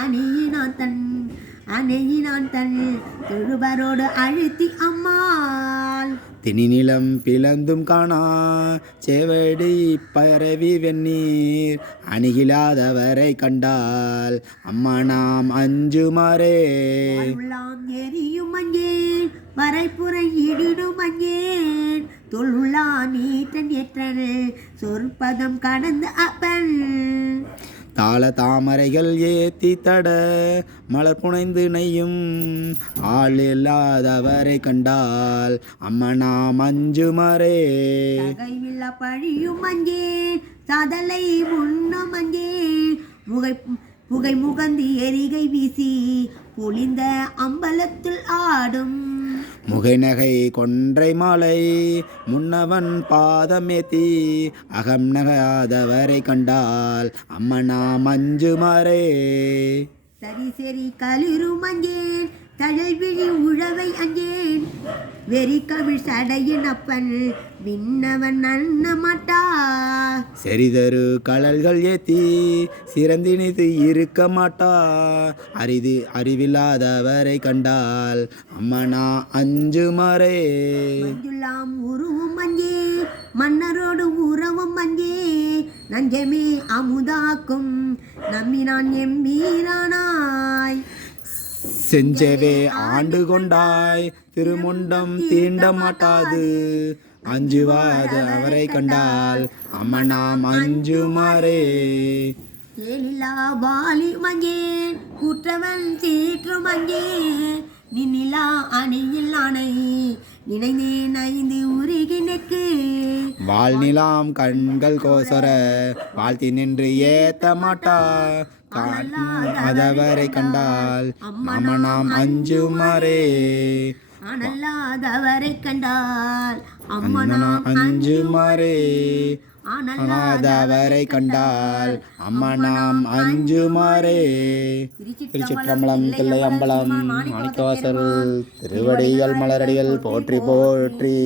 அணையினான் தன் தொழுவரோடு அழுத்தி அம்மாள் திணிநிலம் பிளந்தும் காணா செவடி பரவி வெந்நீர் அணுகிலாதவரை கண்டால் அம்மா நாம் அஞ்சுமாறே. உள்ளாம் எரியும் அஞ்சேன் வரைப்புறை இடிடும் அஞ்சேன் தொல்லுள்ளா நீற்றன் ஏற்றன் சொற்பதம் கடந்த அப்பன் தாள தாமரைகள் ஏத்தி தட மலர் புனைந்து நெய்யும் ஆள் இல்லாதவரை கண்டால் அம்மா நாம் அஞ்சுமாறே. கைவில்ல பழியும் அஞ்சேன் சதலை முன்னம் அஞ்சேன் புகை முகந்து எரிகை வீசி பொழிந்த அம்பலத்தில் ஆடும் முகைநகை கொன்றை மாலை முன்னவன் பாதமேத்தி அகம் நகாதவரை கண்டால் அம்மா நாம் அஞ்சுமாறே. சரி சரி களிரும் அஞ்சேன் தழல்விழி உழவை அஞ்சேன் வெறி கவிழ் சடையின் அப்பன் விண்ணவன் அண்ண மாட்டா. செறிதரு கழல்கள் ஏத்தி சிறந்தினிது இருக்க மாட்டா அறிவில்லாதவரை கண்டால் அம்மா நான் அஞ்சுமாறே. மஞ்சுலாம் உருவும் அஞ்சே மன்னரோடு உறவும் அஞ்சே நஞ்சமே அமுதாக்கும் நம்பினான் எம்பீரானாய். செஞ்சவே ஆண்டு கொண்டாய் திருமுண்டம் தீண்ட மாட்டாது அஞ்சுவாத அவரை கண்டால் அம்மா நாம் அஞ்சுமாறே. ஏலிலா வாலி மஞ்சேன் குற்றவன் சீற்றும் அஞ்சேன் நின்னிலா அணியில் ஆணை நினைந்தேன் ஐந்து உருகினுக்கு வாழ்நிலாம் கண்கள் கோசர வாழ்த்தி நின்று ஏத்த மாட்டா அதவரை கண்டால் அம்மா நாம் அஞ்சுமாறே. அனல்லாதவரை கண்டால் அம்மா நாம் அஞ்சுமாறே. அனாதவரை கண்டால் அம்மா நாம் அஞ்சுமாறே. திருச்சிற்றம்பலம் தில்லையம்பலம் மாணிக்கவாசல் திருவடிகள் மலரடிகள் போற்றி போற்றி.